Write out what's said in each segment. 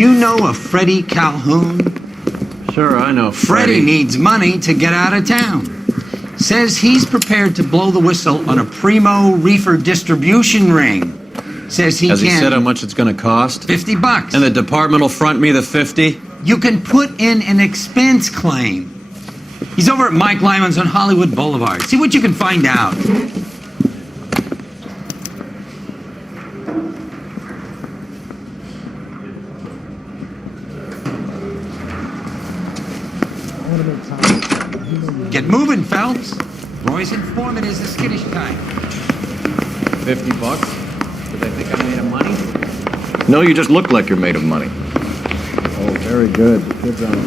You know a Freddie Calhoun? Sure, I know Freddie needs money to get out of town. Says he's prepared to blow the whistle on a primo reefer distribution ring. Says he Has can... he said how much it's going to cost? $50. And the department will front me the 50? You can put in an expense claim. He's over at Mike Lyman's on Hollywood Boulevard. See what you can find out. Get moving, Phelps. Roy's informant is the skittish kind. $50? Do they think I'm made of money? No, you just look like you're made of money. Oh, very good. The kids on the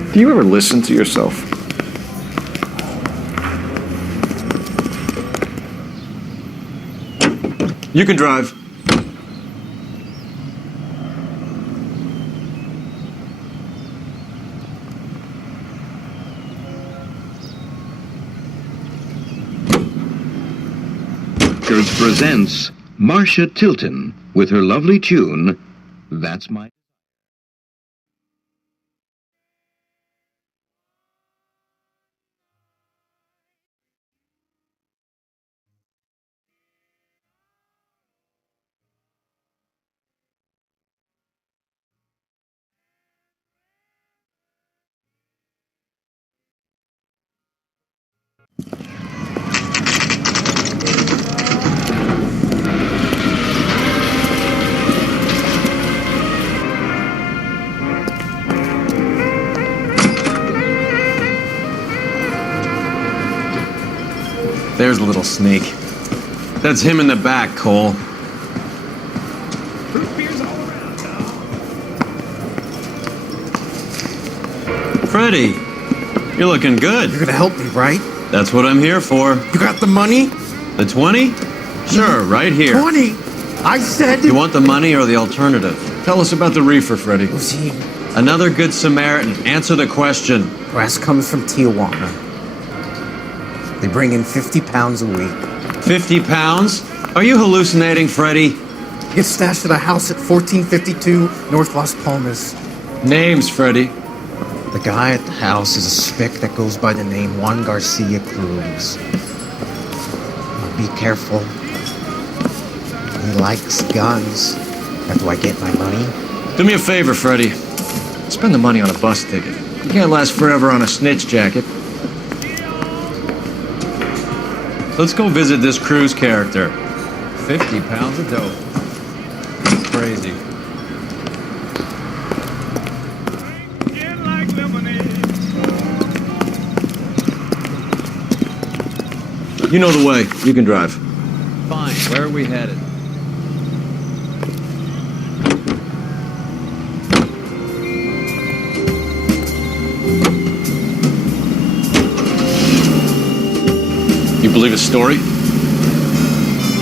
phone. Do you ever listen to yourself? You can drive. Presents Marcia Tilton with her lovely tune, That's My... There's a little sneak. That's him in the back, Cole. Freddie, you're looking good. You're gonna help me, right? That's what I'm here for. You got the money? The 20? Sure, right here. 20? I said... You want the money or the alternative? Tell us about the reefer, Freddie. Was he... Another good Samaritan. Answer the question. Grass comes from Tijuana. They bring in 50 pounds a week. 50 pounds? Are you hallucinating, Freddie? Gets stashed at a house at 1452 North Las Palmas. Names, Freddie. The guy at the house is a spick that goes by the name Juan Garcia Cruz. Now be careful. He likes guns. How do I get my money? Do me a favor, Freddie. Spend the money on a bus ticket. You can't last forever on a snitch jacket. Let's go visit this Cruz character. 50 pounds of dope. It's crazy. You know the way. You can drive. Fine. Where are we headed? You believe his story?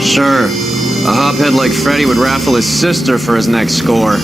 Sure. A hophead like Freddie would raffle his sister for his next score.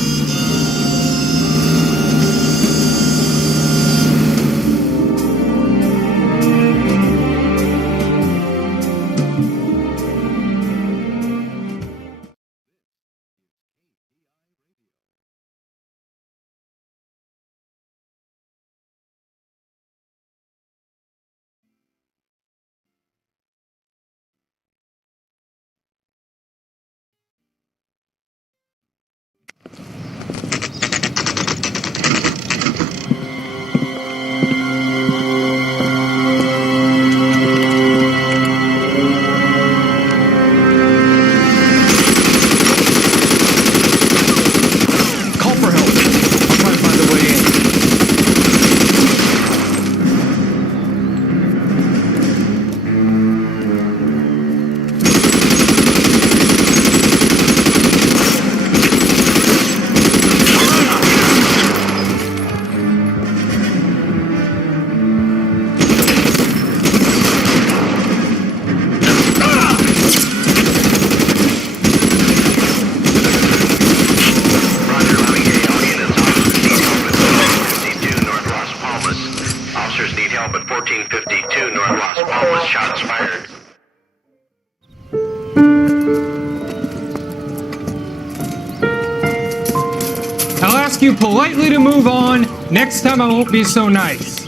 ask you politely to move on. Next time I won't be so nice.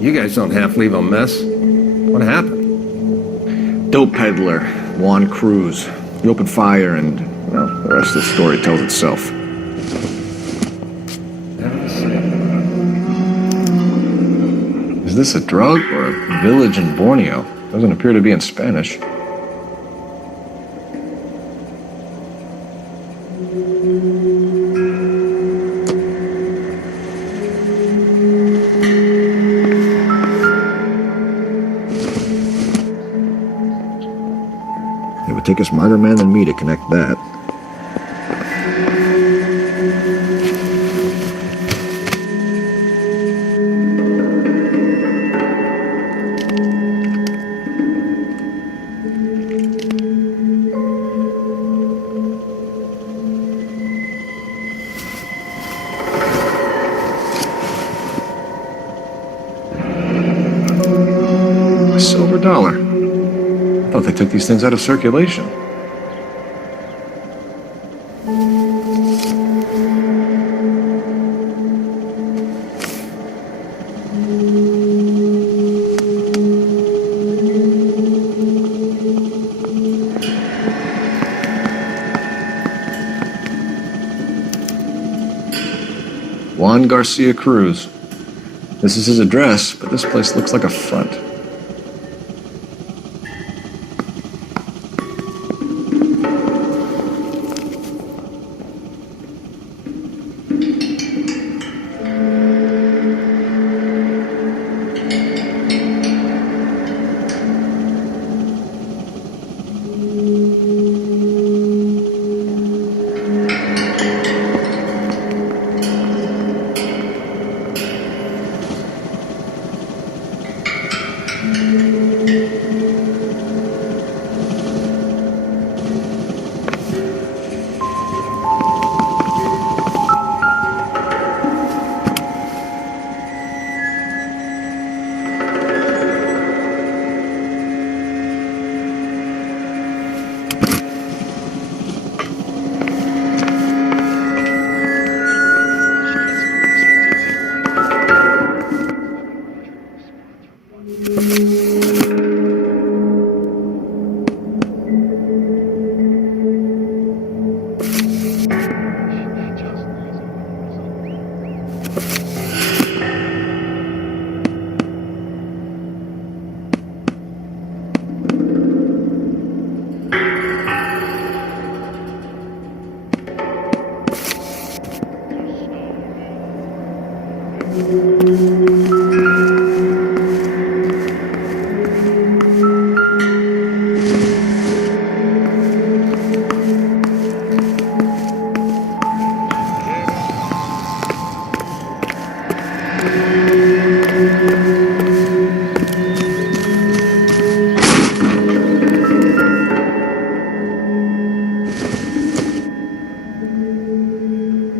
You guys don't half leave a mess. What happened? Dope peddler, Juan Cruz. He opened fire and, well, the rest of the story tells itself. Is this a drug or a village in Borneo? Doesn't appear to be in Spanish. It would take a smarter man than me to connect that. A silver dollar. I thought they took these things out of circulation. Juan Garcia Cruz. This is his address, but this place looks like a front.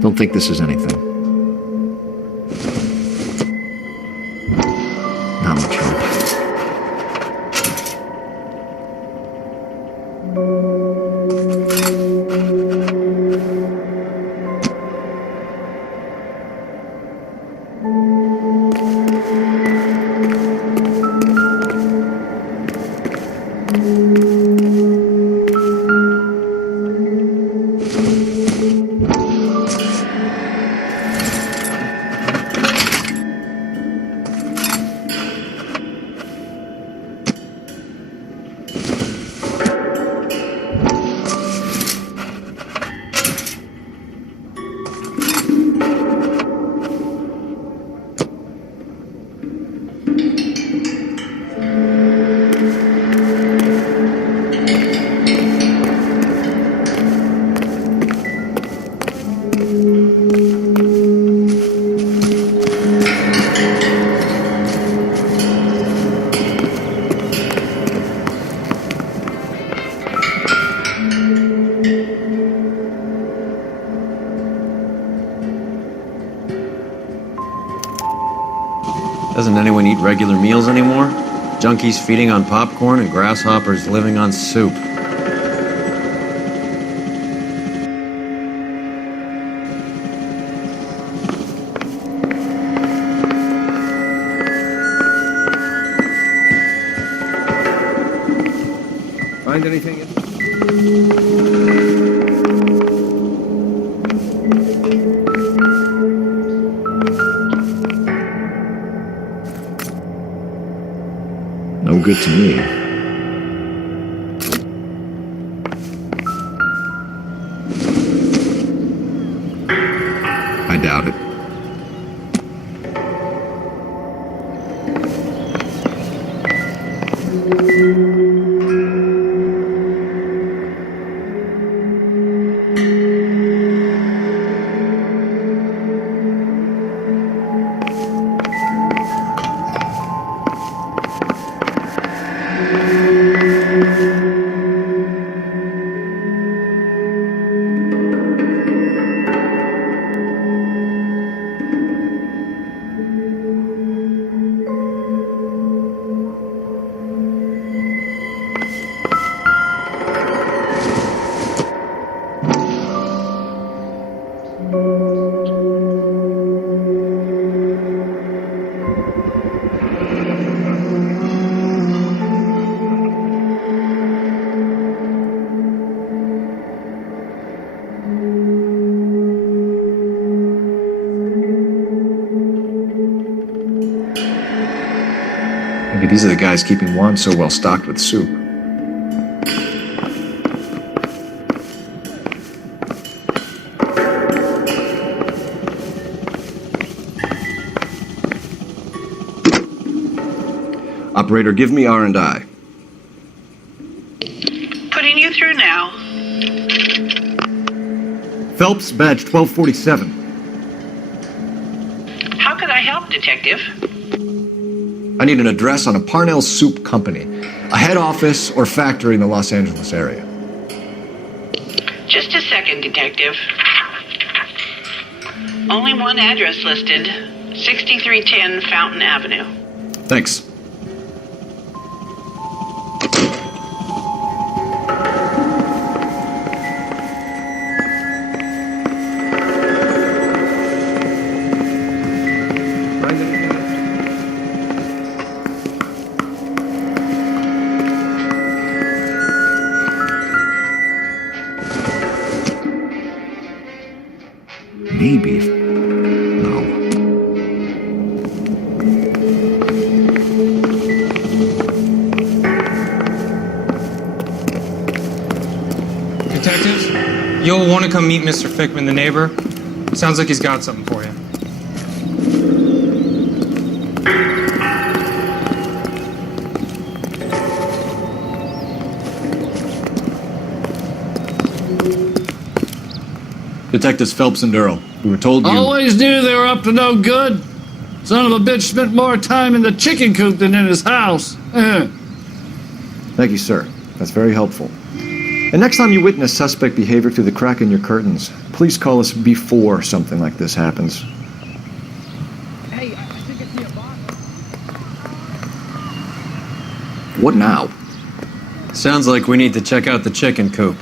Don't think this is anything. Not much help. Doesn't anyone eat regular meals anymore? Junkies feeding on popcorn and grasshoppers living on soup. Find anything? No good to me. I doubt it. Maybe these are the guys keeping Juan so well stocked with soup. Operator, give me R&I. Putting you through now. Phelps, badge 1247. How could I help, Detective? I need an address on a Parnell Soup Company, a head office or factory in the Los Angeles area. Just a second, Detective. Only one address listed. 6310 Fountain Avenue. Thanks. Find anything? Maybe. No. Detectives, you'll want to come meet Mr. Fickman, the neighbor. Sounds like he's got something for you. Detectives Phelps and Earl. We were told you... Always knew they were up to no good. Son of a bitch spent more time in the chicken coop than in his house. Thank you, sir. That's very helpful. And next time you witness suspect behavior through the crack in your curtains, please call us before something like this happens. Hey, I think I see a box. What now? Sounds like we need to check out the chicken coop.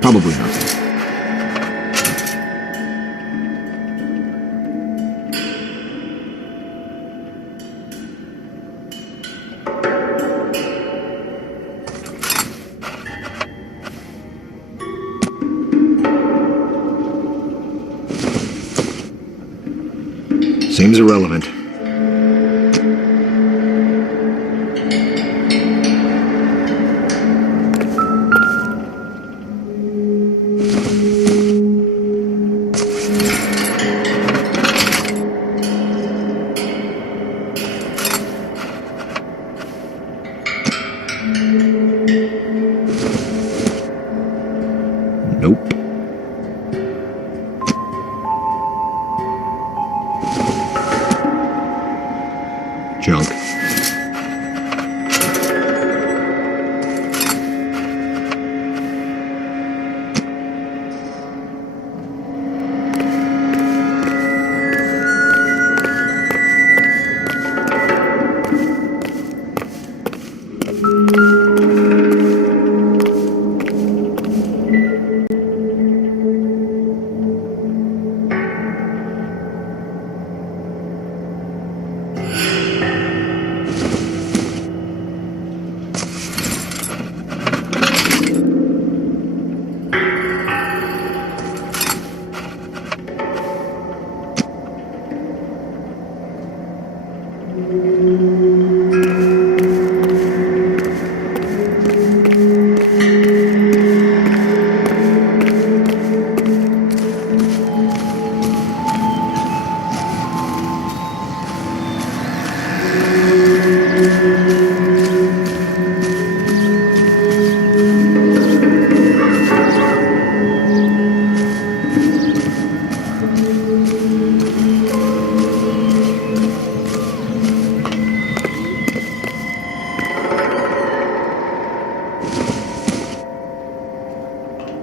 Probably nothing. Seems irrelevant.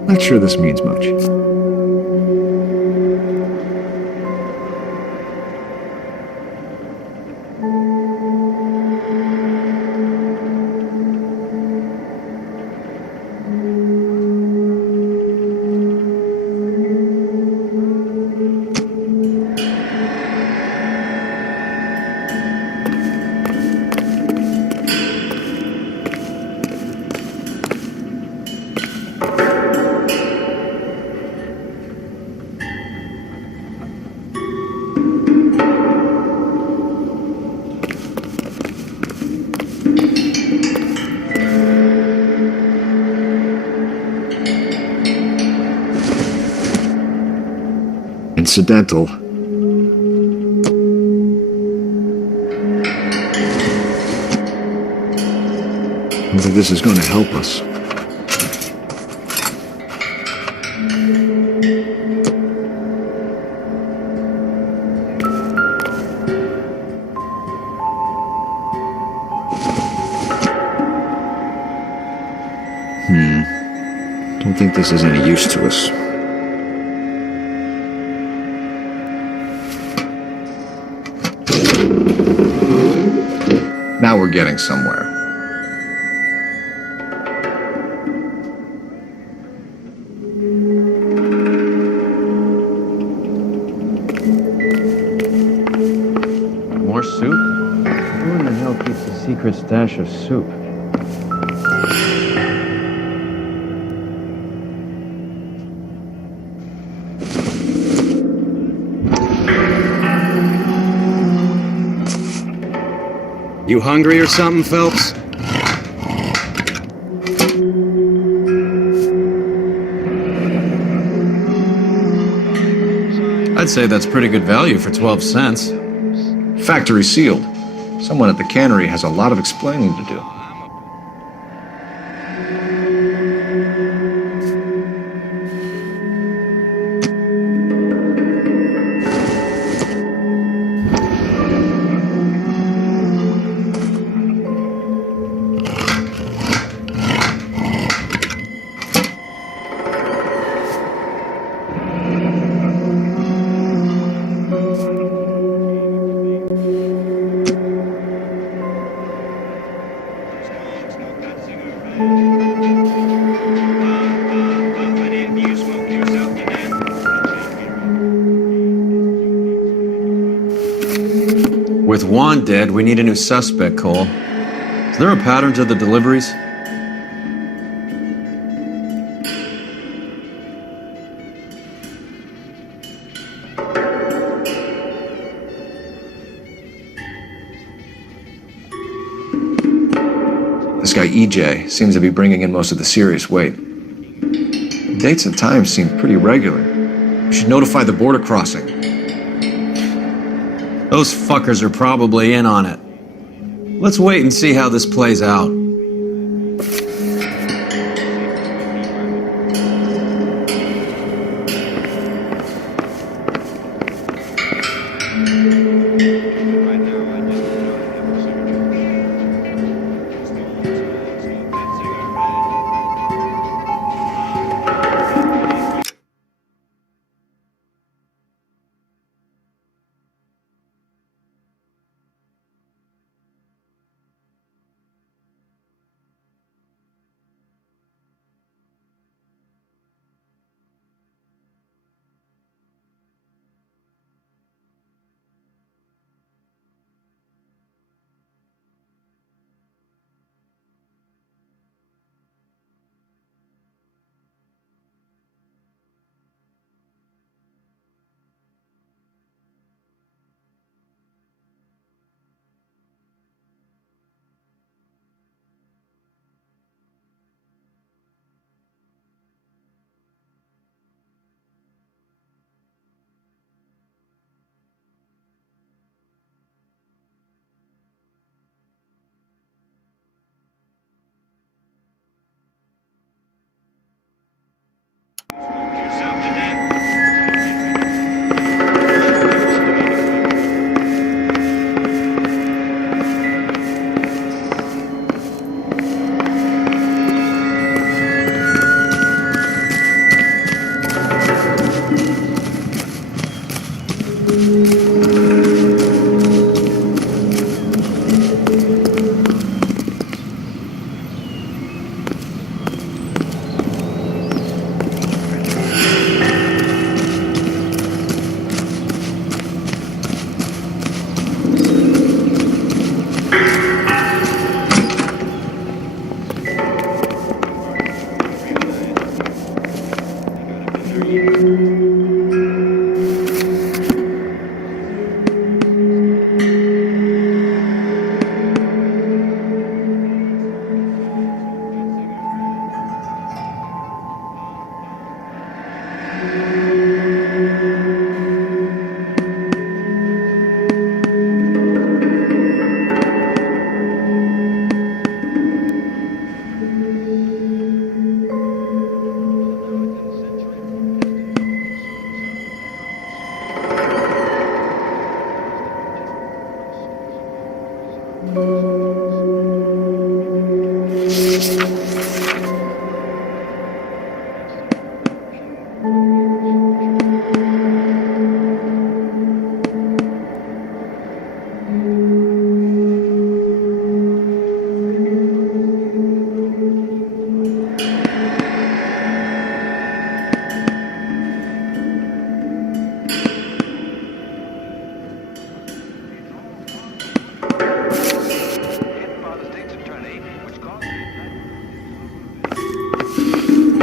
Not sure this means much. Incidental. I don't think this is going to help us. Don't think this is any use to us. Now we're getting somewhere. More soup? Who in the hell keeps a secret stash of soup? You hungry or something, Phelps? I'd say that's pretty good value for 12 cents. Factory sealed. Someone at the cannery has a lot of explaining to do. With Juan dead, we need a new suspect, Cole. Is there a pattern to the deliveries? This guy EJ seems to be bringing in most of the serious weight. Dates and times seem pretty regular. We should notify the border crossing. Those fuckers are probably in on it. Let's wait and see how this plays out.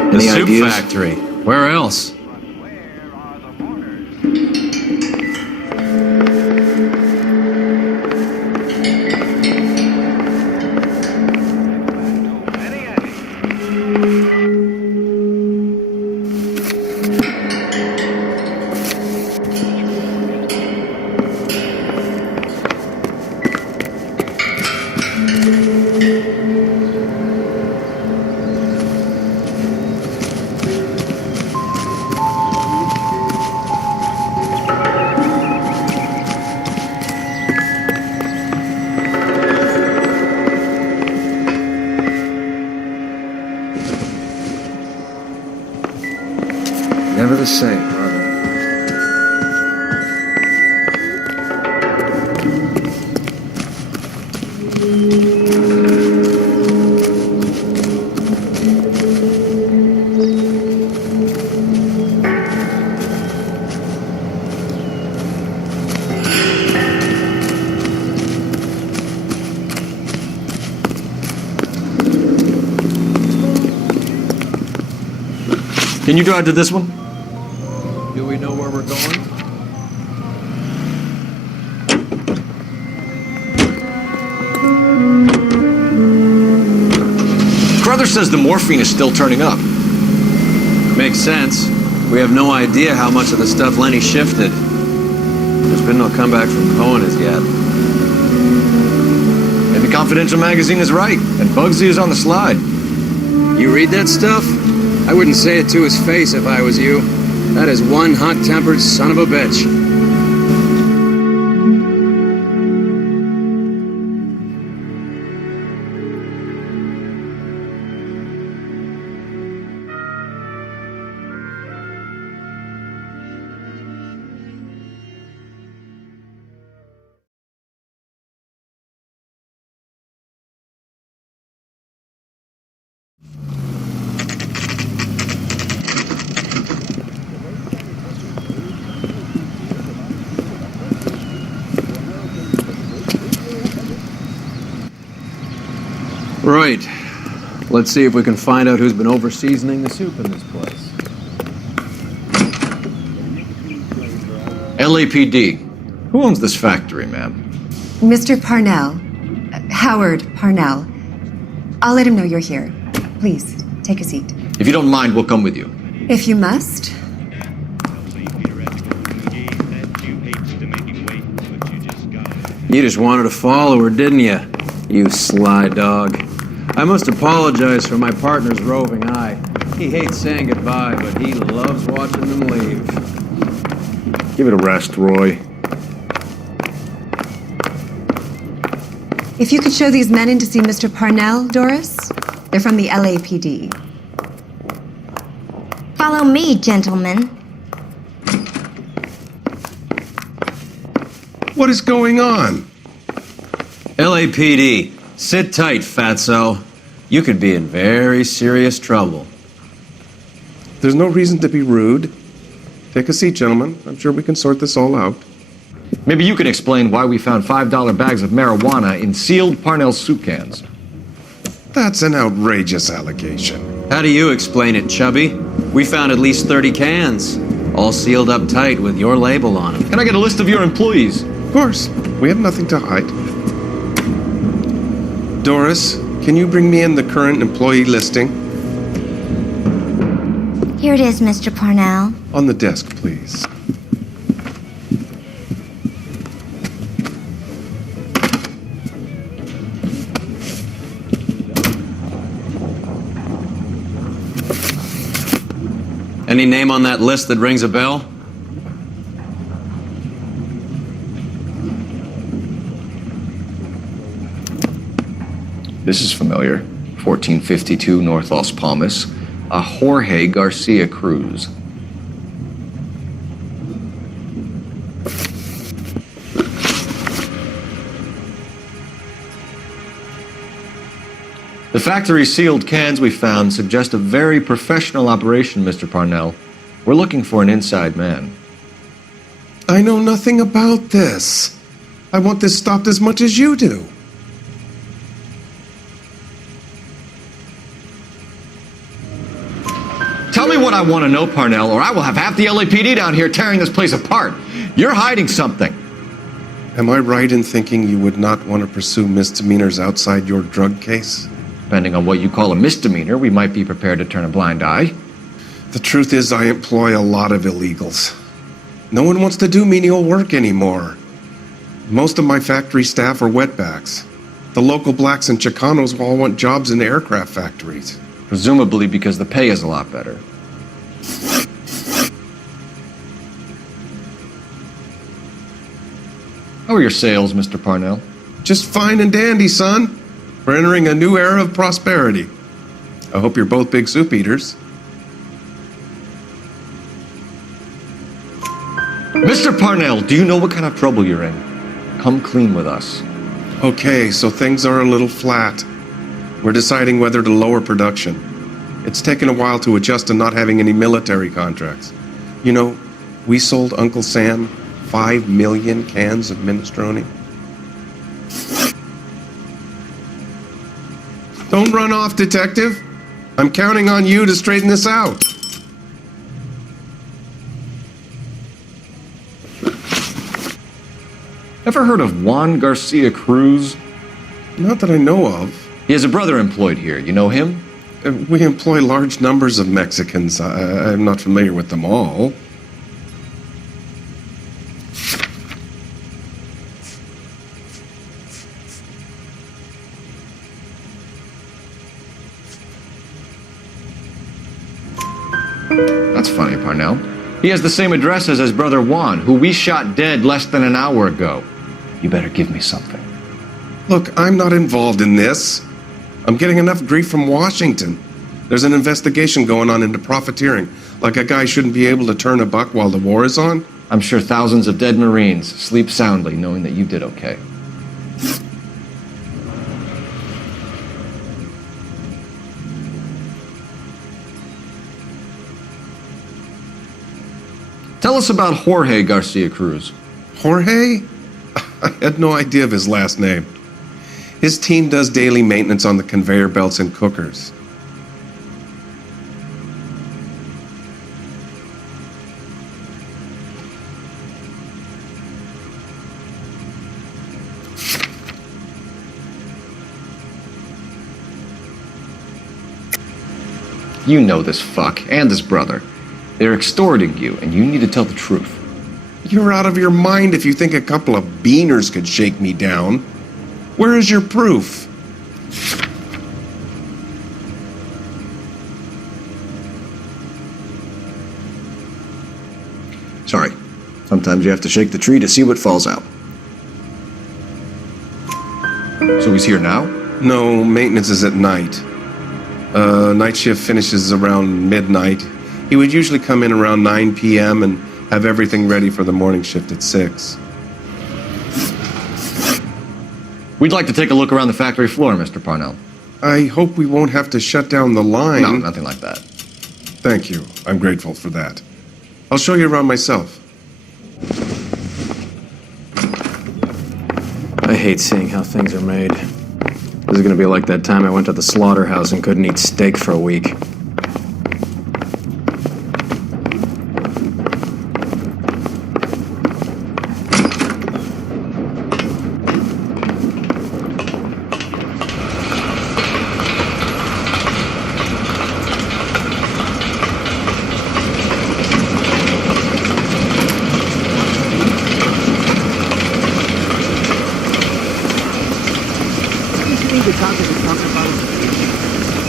The Any soup ideas? factory. Where else? Never the same, are they? Can you drive to this one? Do we know where we're going? Carruthers says the morphine is still turning up. Makes sense. We have no idea how much of the stuff Lenny shifted. There's been no comeback from Cohen as yet. Maybe Confidential magazine is right, and Bugsy is on the slide. You read that stuff? I wouldn't say it to his face if I was you. That is one hot-tempered son of a bitch. Right. Let's see if we can find out who's been over-seasoning the soup in this place. LAPD. Who owns this factory, ma'am? Mr. Parnell. Howard Parnell. I'll let him know you're here. Please, take a seat. If you don't mind, we'll come with you. If you must. You just wanted to follow her, didn't you? You sly dog. I must apologize for my partner's roving eye. He hates saying goodbye, but he loves watching them leave. Give it a rest, Roy. If you could show these men in to see Mr. Parnell, Doris. They're from the LAPD. Follow me, gentlemen. What is going on? LAPD, sit tight, fatso. You could be in very serious trouble. There's no reason to be rude. Take a seat, gentlemen. I'm sure we can sort this all out. Maybe you can explain why we found $5 bags of marijuana in sealed Parnell soup cans. That's an outrageous allegation. How do you explain it, Chubby? We found at least 30 cans, all sealed up tight with your label on them. Can I get a list of your employees? Of course. We have nothing to hide. Doris, can you bring me in the current employee listing? Here it is, Mr. Parnell. On the desk, please. Any name on that list that rings a bell? This is familiar. 1452 North Las Palmas. A Jorge Garcia Cruz. The factory sealed cans we found suggest a very professional operation, Mr. Parnell. We're looking for an inside man. I know nothing about this. I want this stopped as much as you do. Tell me what I want to know, Parnell, or I will have half the LAPD down here tearing this place apart. You're hiding something. Am I right in thinking you would not want to pursue misdemeanors outside your drug case? Depending on what you call a misdemeanor, we might be prepared to turn a blind eye. The truth is, I employ a lot of illegals. No one wants to do menial work anymore. Most of my factory staff are wetbacks. The local blacks and Chicanos all want jobs in aircraft factories. Presumably because the pay is a lot better. How are your sales, Mr. Parnell? Just fine and dandy, son. We're entering a new era of prosperity. I hope you're both big soup eaters. Mr. Parnell, do you know what kind of trouble you're in? Come clean with us. Okay, so things are a little flat. We're deciding whether to lower production. It's taken a while to adjust to not having any military contracts. You know, we sold Uncle Sam 5 million cans of minestrone. Don't run off, detective. I'm counting on you to straighten this out. Ever heard of Juan Garcia Cruz? Not that I know of. He has a brother employed here. You know him? We employ large numbers of Mexicans. I'm not familiar with them all. That's funny, Parnell. He has the same address as his brother Juan, who we shot dead less than an hour ago. You better give me something. Look, I'm not involved in this. I'm getting enough grief from Washington. There's an investigation going on into profiteering. Like a guy shouldn't be able to turn a buck while the war is on. I'm sure thousands of dead Marines sleep soundly knowing that you did okay. Tell us about Jorge Garcia Cruz. Jorge? I had no idea of his last name. His team does daily maintenance on the conveyor belts and cookers. You know this fuck and his brother. They're extorting you, and you need to tell the truth. You're out of your mind if you think a couple of beaners could shake me down. Where is your proof? Sorry. Sometimes you have to shake the tree to see what falls out. So he's here now? No, maintenance is at night. Night shift finishes around midnight. He would usually come in around 9 p.m. and have everything ready for the morning shift at 6. We'd like to take a look around the factory floor, Mr. Parnell. I hope we won't have to shut down the line. No, nothing like that. Thank you. I'm grateful for that. I'll show you around myself. I hate seeing how things are made. This is gonna be like that time I went to the slaughterhouse and couldn't eat steak for a week.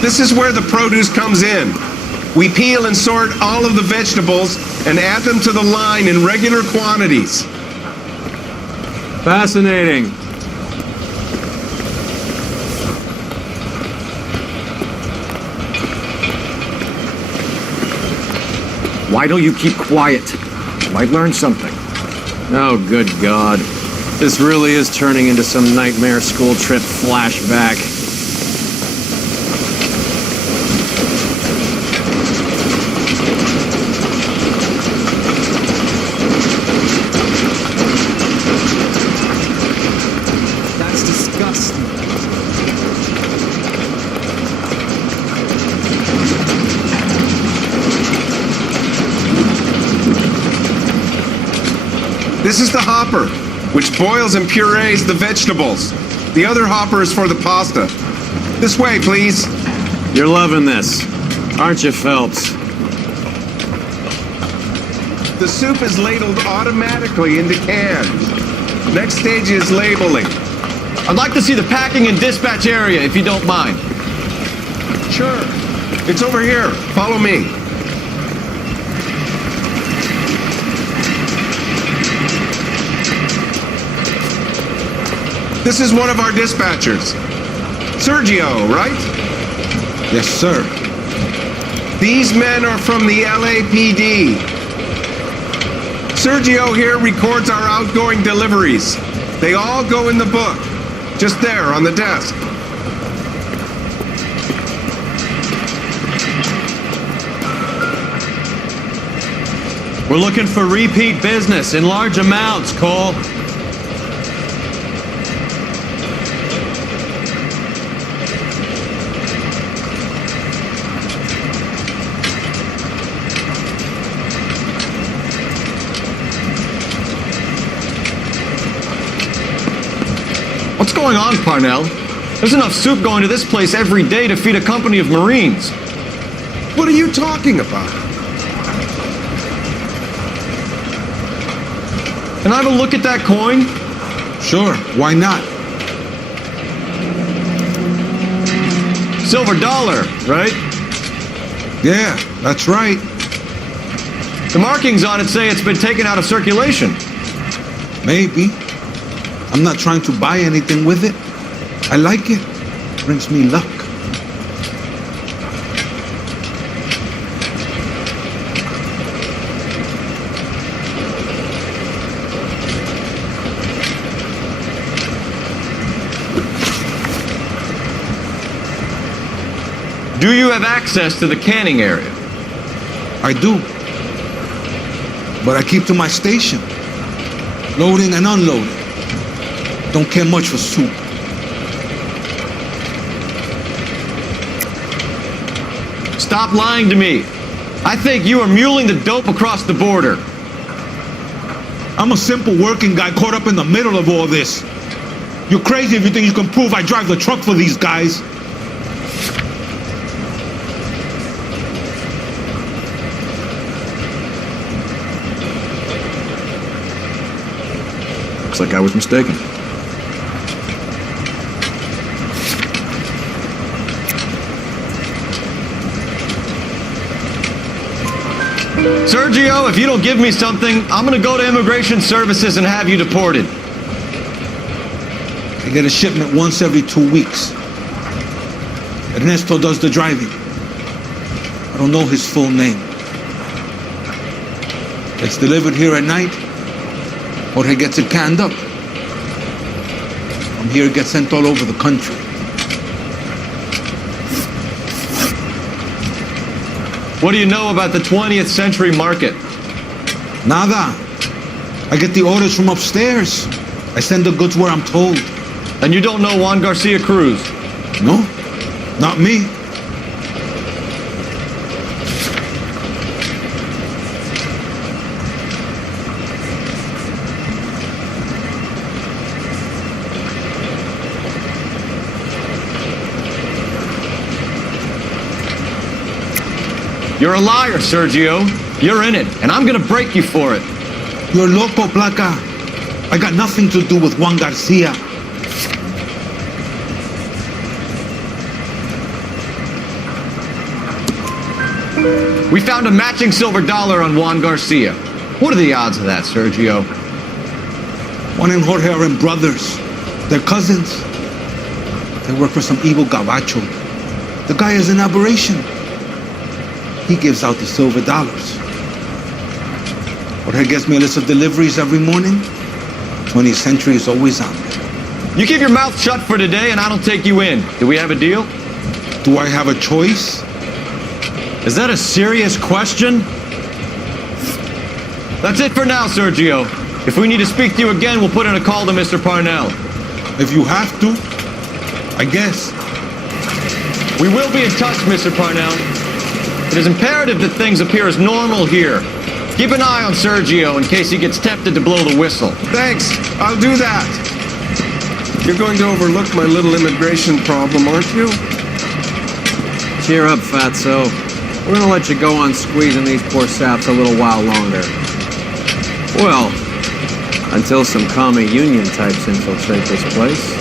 This is where the produce comes in. We peel and sort all of the vegetables and add them to the line in regular quantities. Fascinating. Why don't you keep quiet? You might learn something. Oh, good God. This really is turning into some nightmare school trip flashback. That's disgusting. This is the hopper, which boils and purees the vegetables. The other hopper is for the pasta. This way, please. You're loving this, aren't you, Phelps? The soup is ladled automatically into cans. Next stage is labeling. I'd like to see the packing and dispatch area, if you don't mind. Sure. It's over here. Follow me. This is one of our dispatchers. Sergio, right? Yes, sir. These men are from the LAPD. Sergio here records our outgoing deliveries. They all go in the book. Just there on the desk. We're looking for repeat business in large amounts, Cole. What's going on, Parnell? There's enough soup going to this place every day to feed a company of Marines. What are you talking about? Can I have a look at that coin? Sure, why not? Silver dollar, right? Yeah, that's right. The markings on it say it's been taken out of circulation. Maybe. I'm not trying to buy anything with it. I like it. Brings me luck. Do you have access to the canning area? I do. But I keep to my station. Loading and unloading. Don't care much for soup. Stop lying to me. I think you are muling the dope across the border. I'm a simple working guy caught up in the middle of all this. You're crazy if you think you can prove I drive the truck for these guys. Looks like I was mistaken. Sergio, if you don't give me something, I'm gonna go to Immigration Services and have you deported. I get a shipment once every 2 weeks. Ernesto does the driving. I don't know his full name. It's delivered here at night, or he gets it canned up. From here it gets sent all over the country. What do you know about the 20th century market? Nada. I get the orders from upstairs. I send the goods where I'm told. And you don't know Juan Garcia Cruz? No, not me. You're a liar, Sergio. You're in it, and I'm gonna break you for it. You're loco, Placa. I got nothing to do with Juan Garcia. We found a matching silver dollar on Juan Garcia. What are the odds of that, Sergio? Juan and Jorge are in brothers. They're cousins. They work for some evil gabacho. The guy is an aberration. He gives out the silver dollars. Jorge gets me a list of deliveries every morning. 20th Century is always on there. You keep your mouth shut for today and I don't take you in. Do we have a deal? Do I have a choice? Is that a serious question? That's it for now, Sergio. If we need to speak to you again, we'll put in a call to Mr. Parnell. If you have to, I guess. We will be in touch, Mr. Parnell. It is imperative that things appear as normal here. Keep an eye on Sergio in case he gets tempted to blow the whistle. Thanks, I'll do that. You're going to overlook my little immigration problem, aren't you? Cheer up, fatso. We're gonna let you go on squeezing these poor saps a little while longer. Well, until some commie union types infiltrate this place.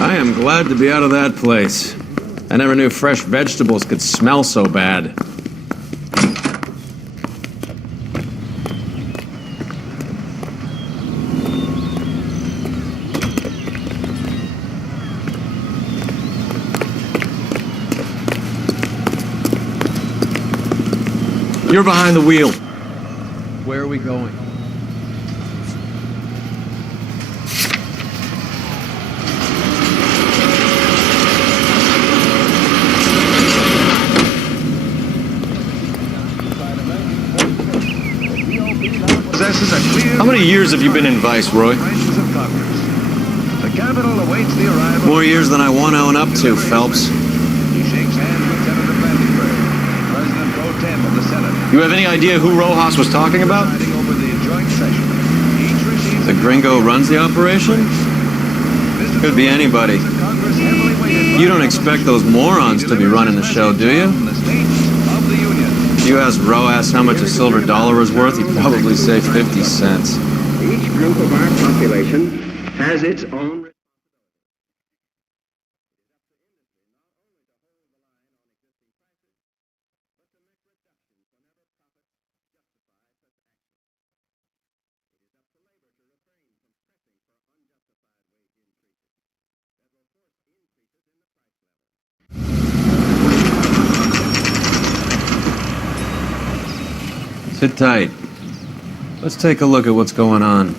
I am glad to be out of that place. I never knew fresh vegetables could smell so bad. You're behind the wheel. Where are we going? How many years have you been in Vice, Roy? More years than I want to own up to, Phelps. You have any idea who Rojas was talking about? The gringo who runs the operation? Could be anybody. You don't expect those morons to be running the show, do you? If you ask Rojas how much a silver dollar is worth, he'd probably say 50 cents. Each group of our population has its own... Sit tight. Let's take a look at what's going on.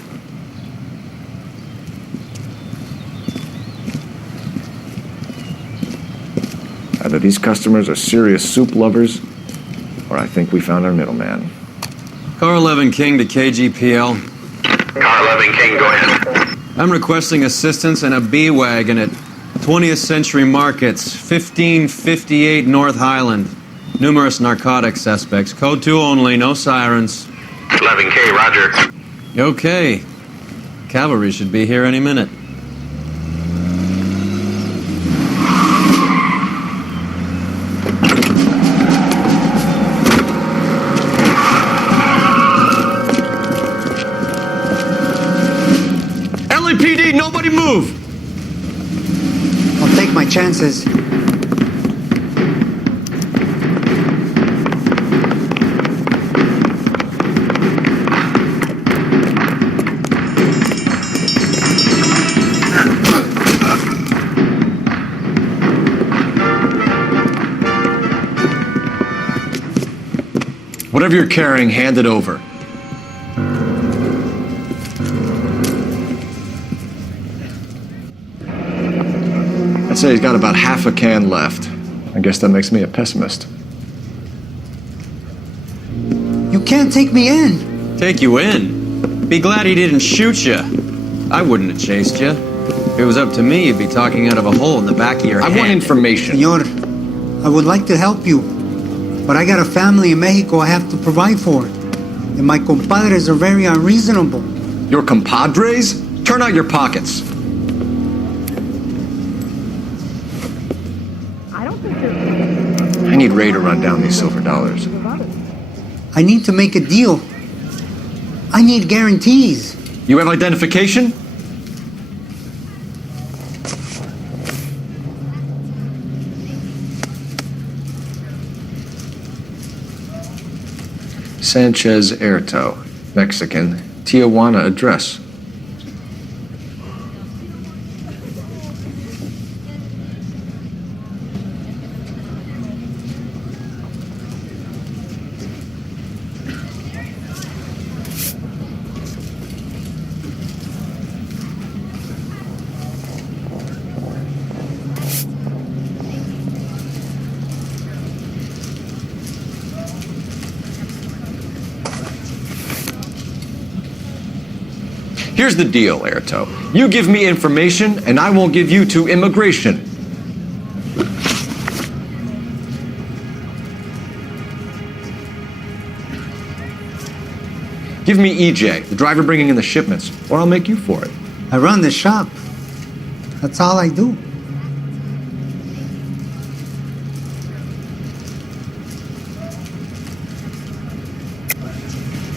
Either these customers are serious soup lovers, or I think we found our middleman. Car 11 King to KGPL. Car 11 King, go ahead. I'm requesting assistance in a B-Wagon at 20th Century Markets, 1558 North Highland. Numerous narcotic suspects. Code 2 only, no sirens. 11K, roger. Okay. Cavalry should be here any minute. LAPD, nobody move! I'll take my chances. Whatever you're carrying, hand it over. I'd say he's got about half a can left. I guess that makes me a pessimist. You can't take me in. Take you in? Be glad he didn't shoot you. I wouldn't have chased you. If it was up to me, you'd be talking out of a hole in the back of your head. I want information. Señor, I would like to help you, but I got a family in Mexico I have to provide for. And my compadres are very unreasonable. Your compadres? Turn out your pockets. I need Ray to run down these silver dollars. I need to make a deal. I need guarantees. You have identification? Sanchez Erto, Mexican, Tijuana address. Here's the deal, Airto. You give me information, and I won't give you to immigration. Give me EJ, the driver bringing in the shipments, or I'll make you for it. I run the shop. That's all I do.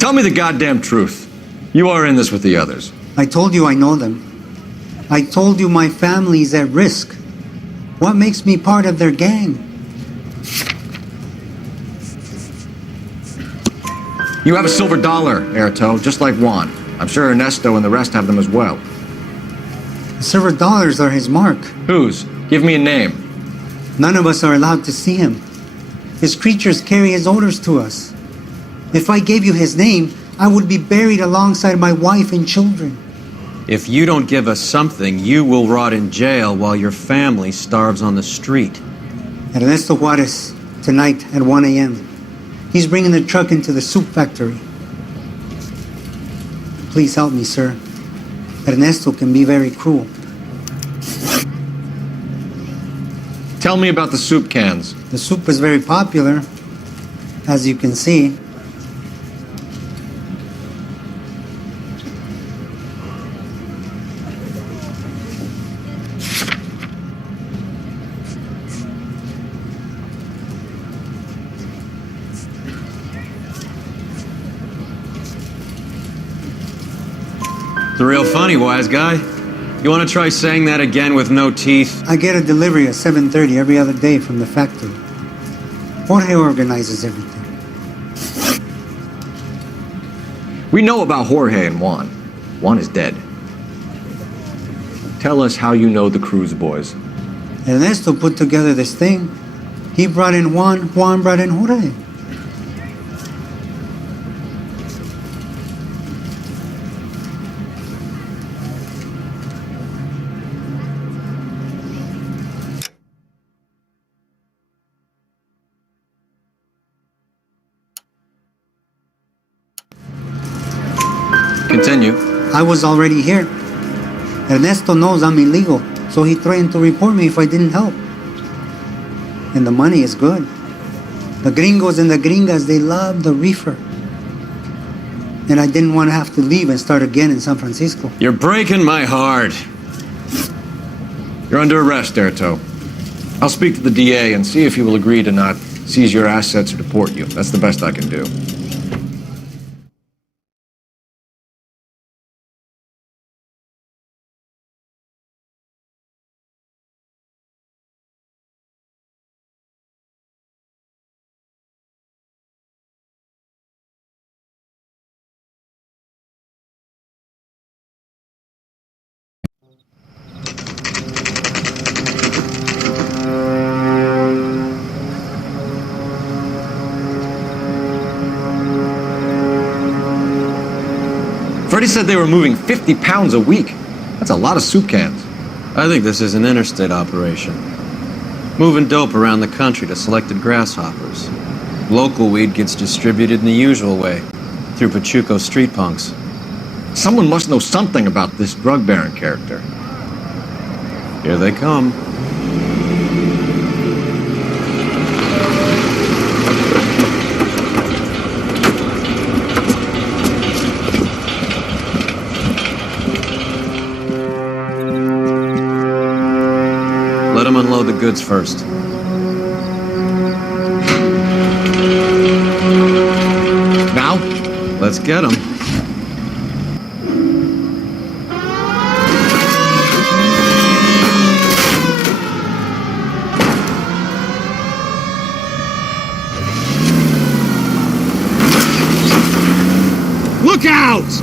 Tell me the goddamn truth. You are in this with the others. I told you I know them. I told you my family is at risk. What makes me part of their gang? You have a silver dollar, Airto, just like Juan. I'm sure Ernesto and the rest have them as well. The silver dollars are his mark. Whose? Give me a name. None of us are allowed to see him. His creatures carry his orders to us. If I gave you his name, I would be buried alongside my wife and children. If you don't give us something, you will rot in jail while your family starves on the street. Ernesto Juarez, tonight at 1 a.m. He's bringing the truck into the soup factory. Please help me, sir. Ernesto can be very cruel. Tell me about the soup cans. The soup is very popular, as you can see. It's real funny, wise guy. You want to try saying that again with no teeth? I get a delivery at 7:30 every other day from the factory. Jorge organizes everything. We know about Jorge and Juan. Juan is dead. Tell us how you know the Cruz boys. Ernesto put together this thing. He brought in Juan, Juan brought in Jorge. Continue. I was already here. Ernesto knows I'm illegal, so he threatened to report me if I didn't help. And the money is good. The gringos and the gringas, they love the reefer. And I didn't want to have to leave and start again in San Francisco. You're breaking my heart. You're under arrest, Airto. I'll speak to the DA and see if he will agree to not seize your assets or deport you. That's the best I can do. Freddie said they were moving 50 pounds a week. That's a lot of soup cans. I think this is an interstate operation. Moving dope around the country to selected grasshoppers. Local weed gets distributed in the usual way, through Pachuco street punks. Someone must know something about this drug baron character. Here they come. Let them unload the goods first. Now? Let's get them. Look out!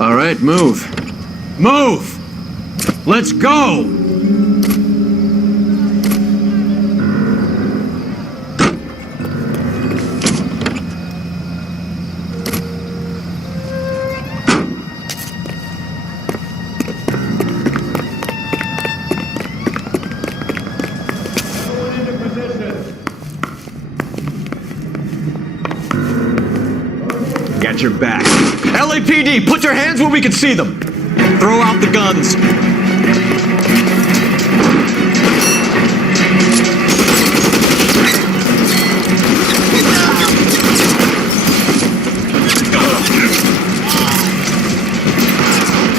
All right, move. Move! Let's go! Got your back. LAPD, put your hands where we can see them. Throw out the guns.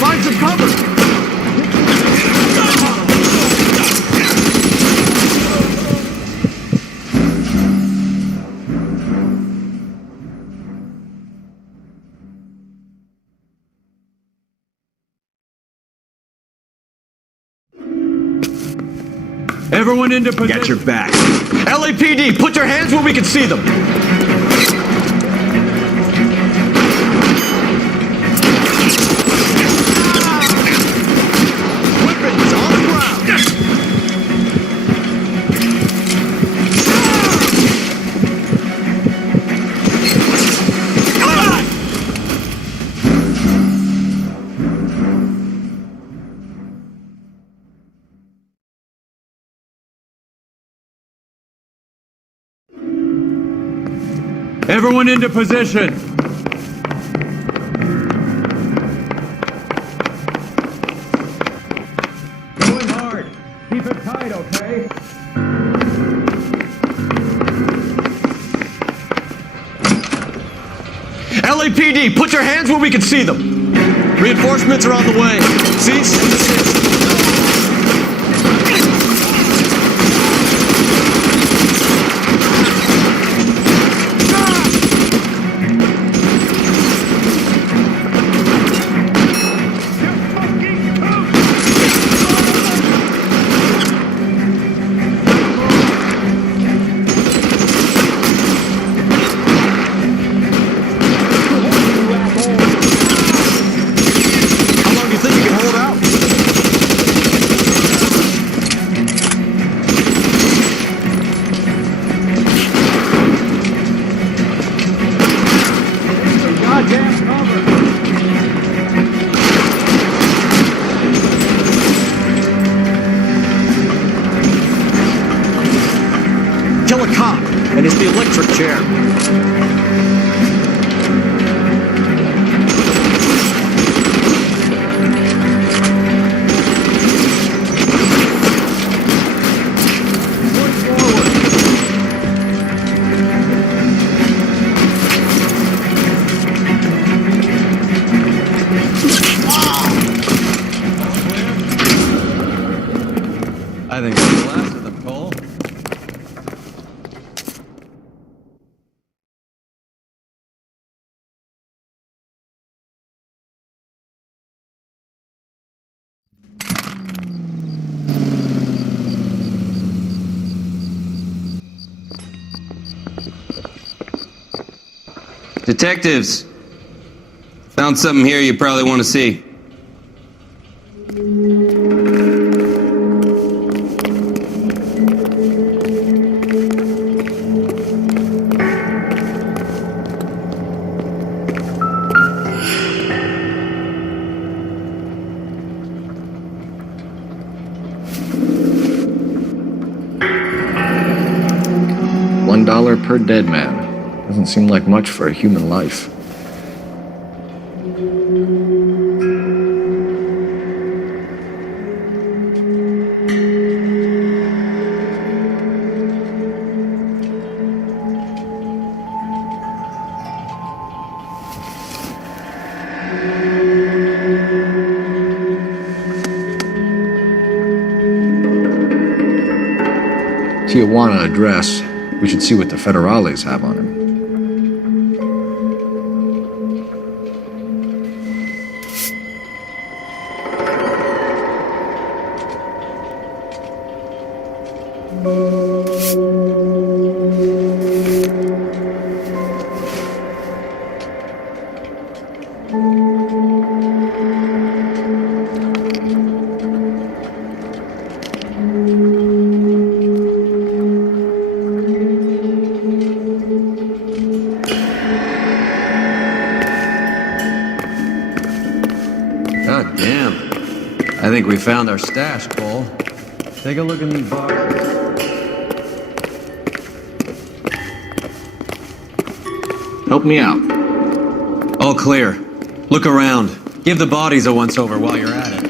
Find some cover. Everyone into position. Got your back. LAPD, put your hands where we can see them. Weapons on the ground. Everyone into position. Going hard. Keep it tight, okay? LAPD, put your hands where we can see them. Reinforcements are on the way. Cease and desist. Kill a cop, and it's the electric chair. I think that's the last of them, Cole. Detectives, found something here you probably want to see. $1 per dead man. Doesn't seem like much for a human life. Tijuana address. We should see what the federales have on him. God damn. I think we found our stash, Cole. Take a look in these boxes. Help me out. All clear. Look around. Give the bodies a once-over while you're at it.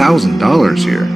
$1,000 here.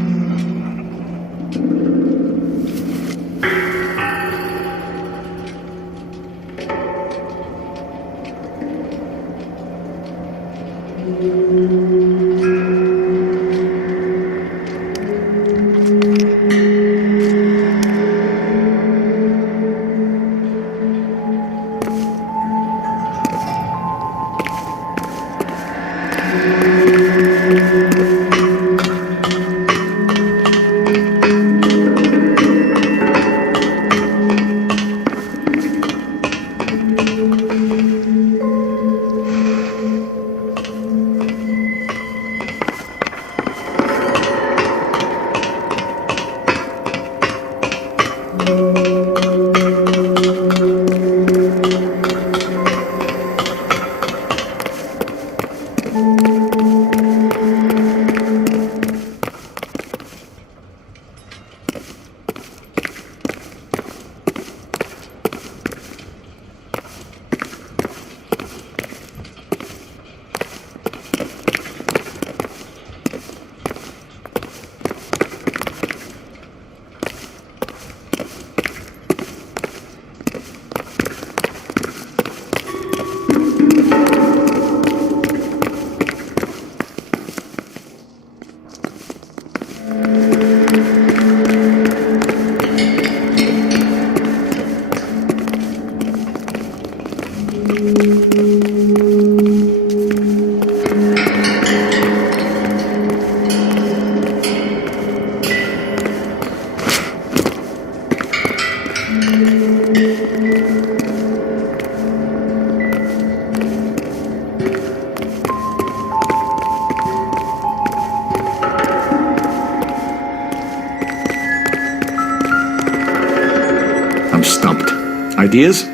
Ideas?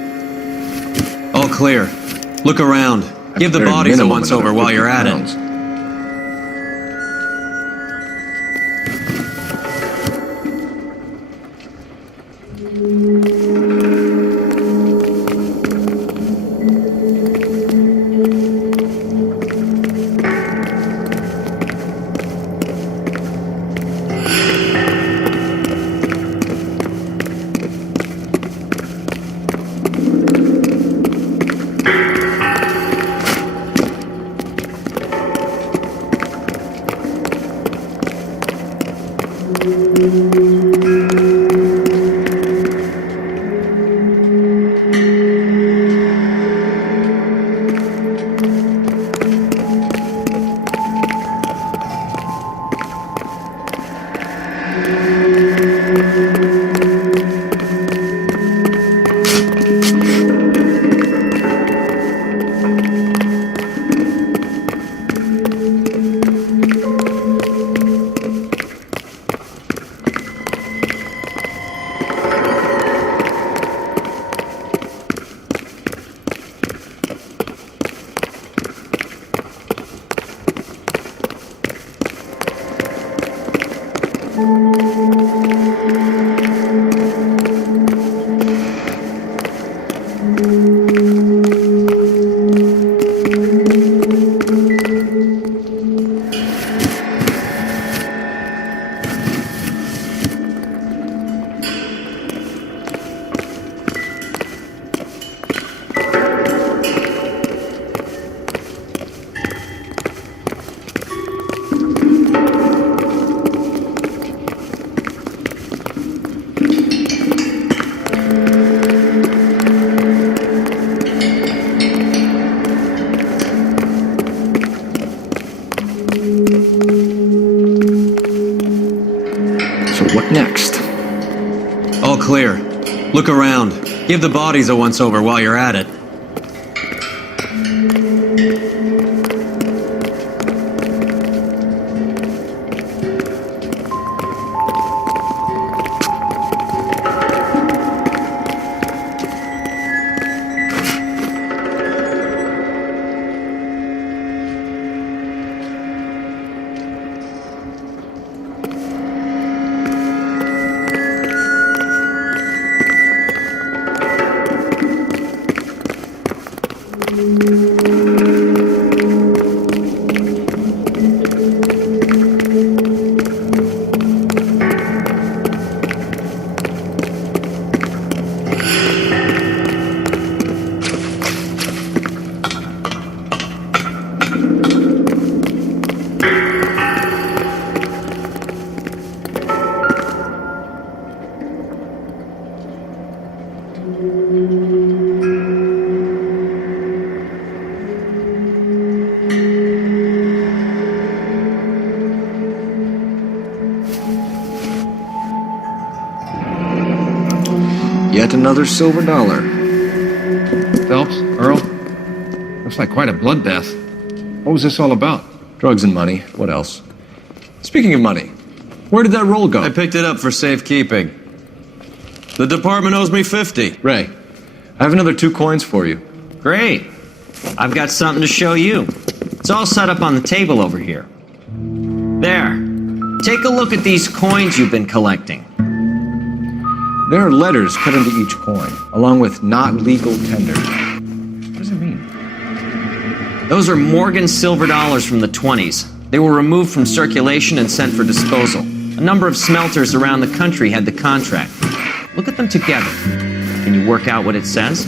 All clear. Look around. Give the bodies a once-over while you're at it. next? All clear. Look around. Give the bodies a once-over while you're at it. Yet another silver dollar. Phelps, Earl, looks like quite a bloodbath. What was this all about? Drugs and money. What else? Speaking of money, where did that roll go? I picked it up for safekeeping. The department owes me 50. Ray, I have another 2 coins for you. Great. I've got something to show you. It's all set up on the table over here. There. Take a look at these coins you've been collecting. There are letters cut into each coin, along with not legal tender. What does it mean? Those are Morgan silver dollars from the 20s. They were removed from circulation and sent for disposal. A number of smelters around the country had the contract. Look at them together. Can you work out what it says?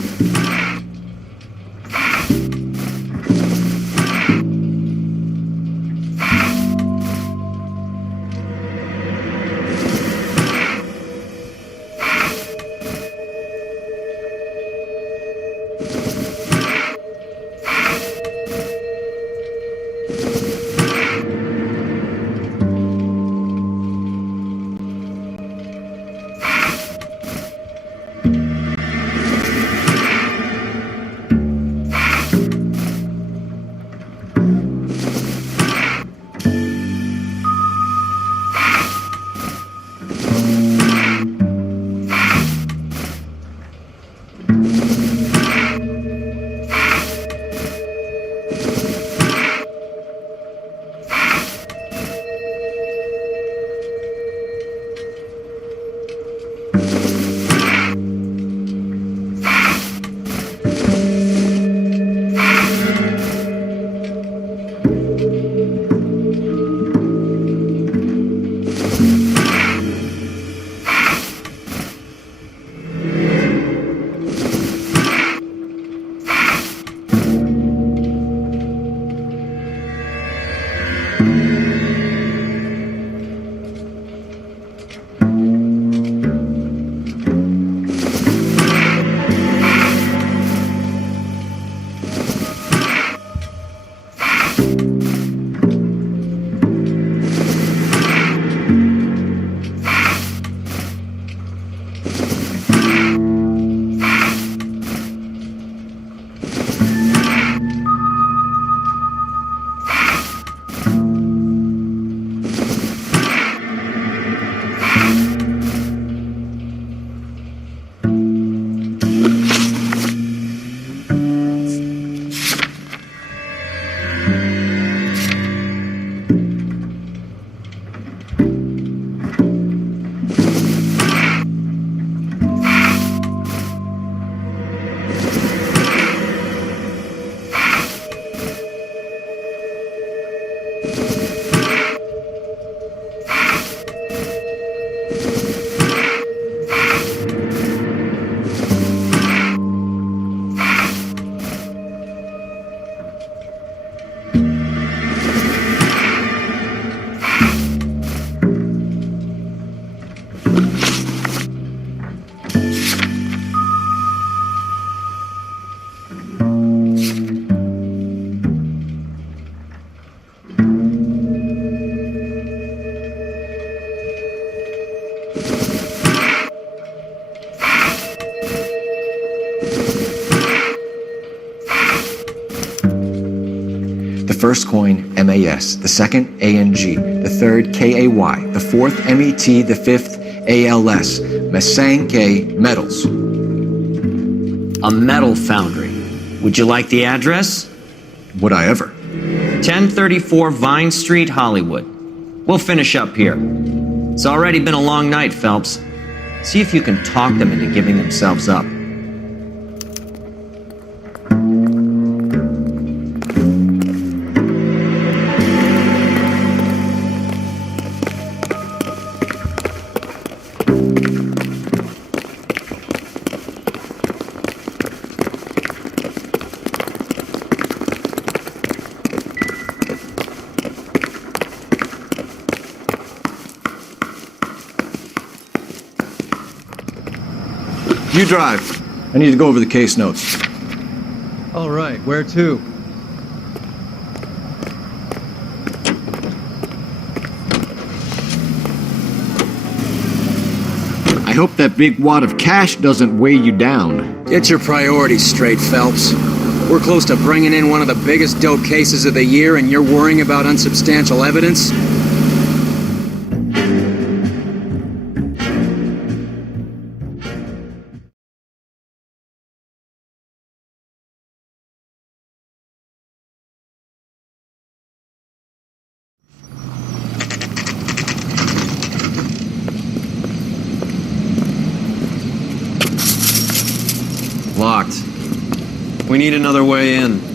first coin, MAS, the second, ANG, the third, KAY, the fourth, MET, the fifth, ALS, Masanke Metals. A metal foundry. Would you like the address? Would I ever? 1034 Vine Street, Hollywood. We'll finish up here. It's already been a long night, Phelps. See if you can talk them into giving themselves up. You drive. I need to go over the case notes. All right, where to? I hope that big wad of cash doesn't weigh you down. Get your priorities straight, Phelps. We're close to bringing in one of the biggest dope cases of the year, and you're worrying about unsubstantial evidence? Locked. We need another way in.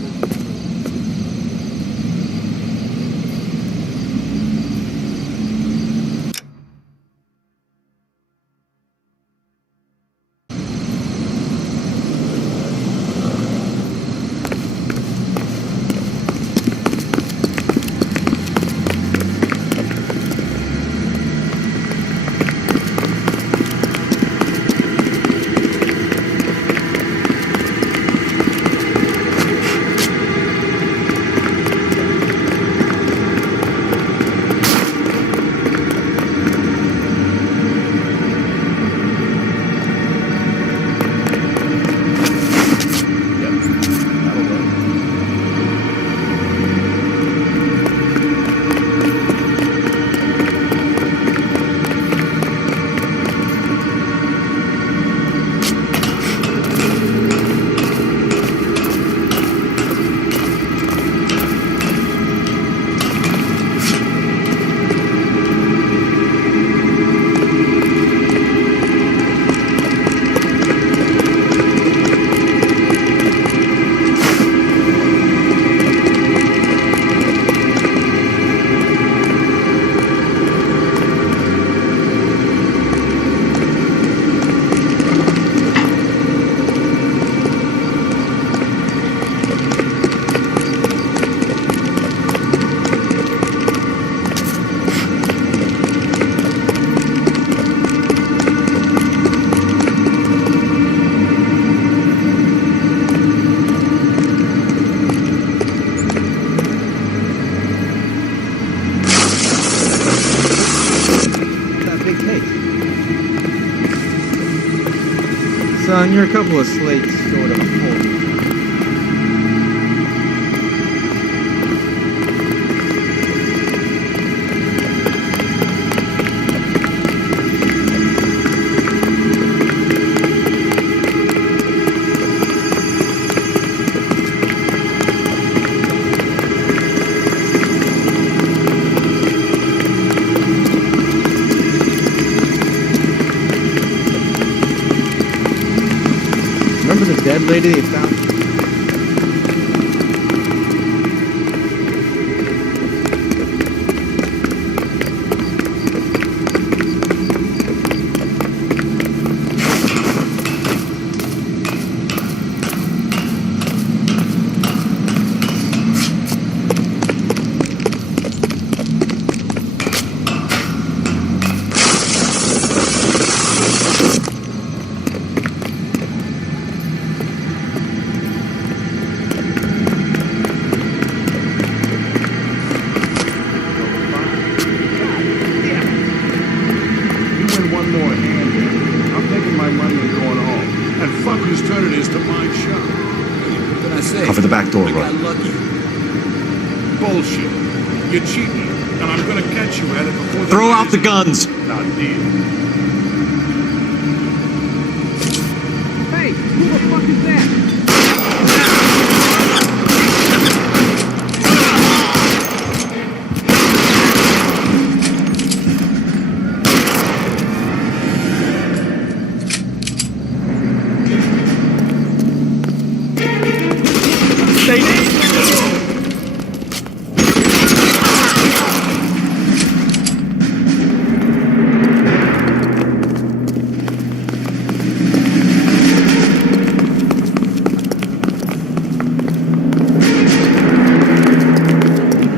Son, you're a couple of slates sort of full. Remember the dead lady they found? Cover the back door, Roy. bullshit. You're cheating, and I'm gonna catch you at it before the... Throw out the guns! Not deal. Hey, who the fuck is that?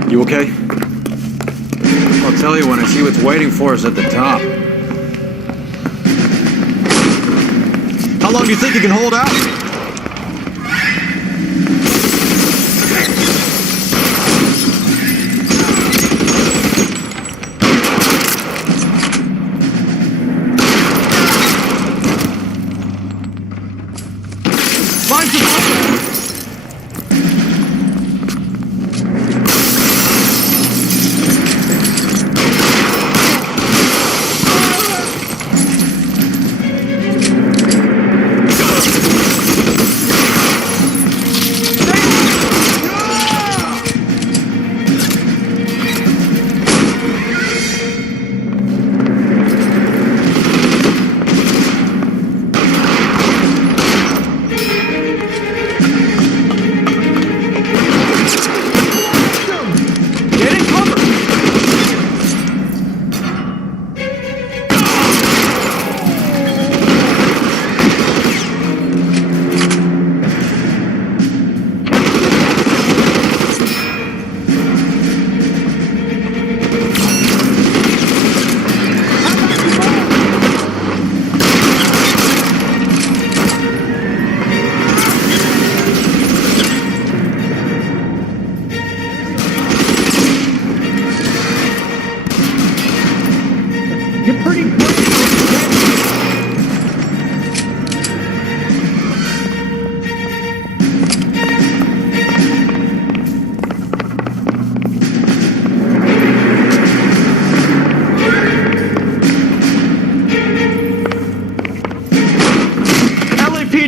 You okay? I'll tell you when I see what's waiting for us at the top. How long do you think you can hold out?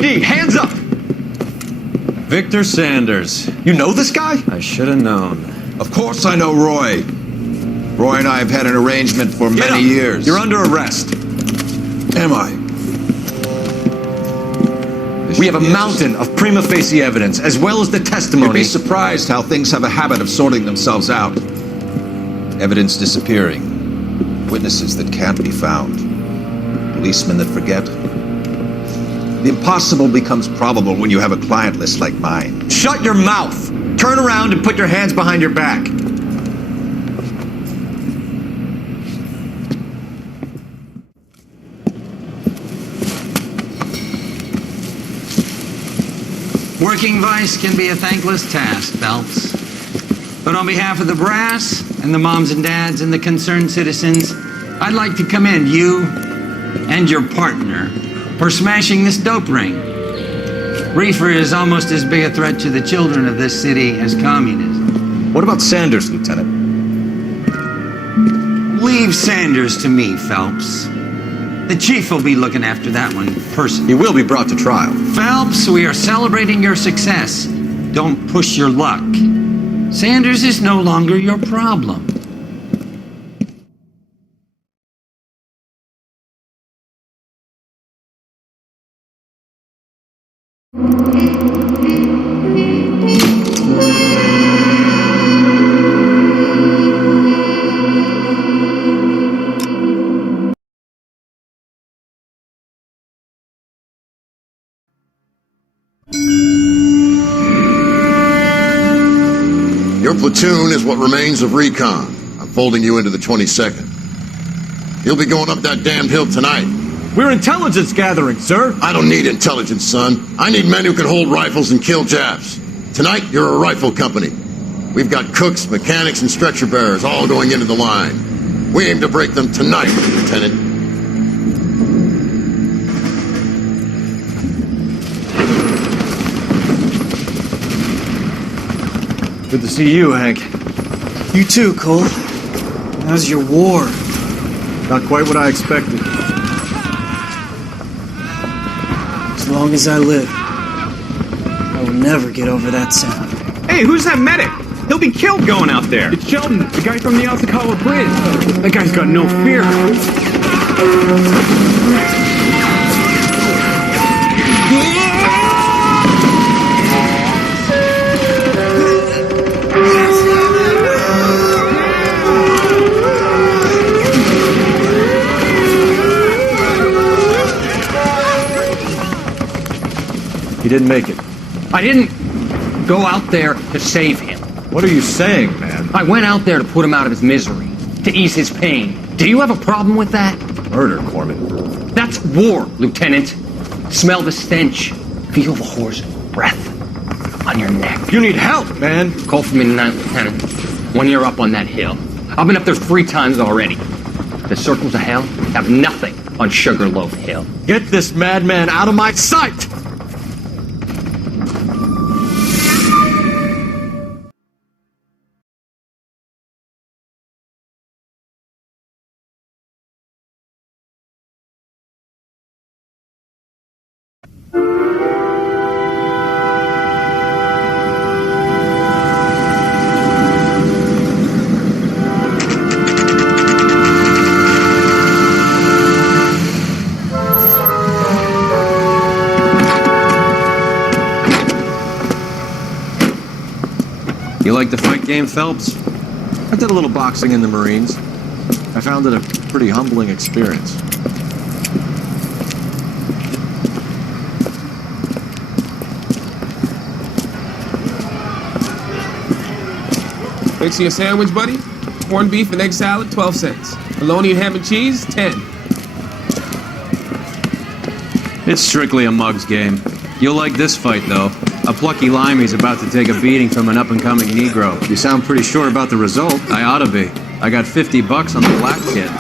Hands up! Victor Sanders. You know this guy? I should have known. Of course I know Roy. Roy and I have had an arrangement for many years. You're under arrest. Am I? We have a mountain of prima facie evidence, as well as the testimony. You'd be surprised how things have a habit of sorting themselves out. Evidence disappearing. Witnesses that can't be found. Policemen that forget. The impossible becomes probable when you have a client list like mine. Shut your mouth! Turn around and put your hands behind your back. Working vice can be a thankless task, Phelps. But on behalf of the brass and the moms and dads and the concerned citizens, I'd like to commend you and your partner for smashing this dope ring. Reefer is almost as big a threat to the children of this city as communism. What about Sanders, Lieutenant? Leave Sanders to me, Phelps. The chief will be looking after that one personally. He will be brought to trial. Phelps, we are celebrating your success. Don't push your luck. Sanders is no longer your problem. Your platoon is what remains of recon. I'm folding you into the 22nd. You'll be going up that damned hill tonight. We're intelligence gathering, sir. I don't need intelligence, son. I need men who can hold rifles and kill Japs. Tonight, you're a rifle company. We've got cooks, mechanics, and stretcher bearers all going into the line. We aim to break them tonight, Lieutenant. Good to see you, Hank. You too, Cole. How's your war? Not quite what I expected. As long as I live, I will never get over that sound. Hey, who's that medic? He'll be killed going out there. It's Sheldon, the guy from the Kosyakowe Bridge. That guy's got no fear. He didn't make it. I didn't go out there to save him. What are you saying, man? I went out there to put him out of his misery, to ease his pain. Do you have a problem with that? Murder, Corman. That's war, Lieutenant. Smell the stench. Feel the horse's breath on your neck. You need help, man. Call for me tonight, Lieutenant. When you're up on that hill. I've been up there 3 times already. The circles of hell have nothing on Sugarloaf Hill. Get this madman out of my sight! You like the fight game, Phelps? I did a little boxing in the Marines. I found it a pretty humbling experience. Fixing a sandwich, buddy? Corned beef and egg salad, 12 cents. Bologna and ham and cheese, 10. It's strictly a mug's game. You'll like this fight, though. A plucky limey's about to take a beating from an up-and-coming Negro. You sound pretty sure about the result. I ought to be. I got $50 on the black kid.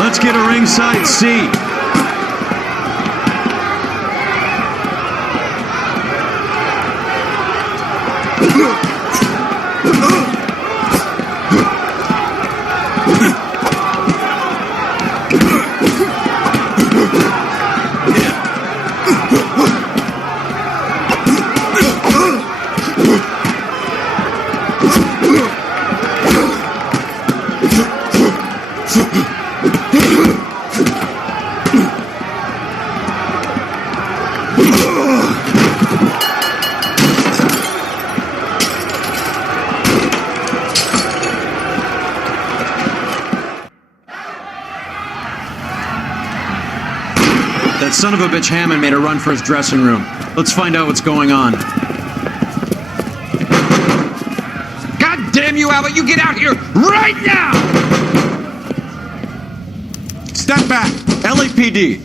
Let's get a ringside seat. That son of a bitch Hammond made a run for his dressing room. Let's find out what's going on. God damn you, Albert! You get out here right now! Step back! LAPD!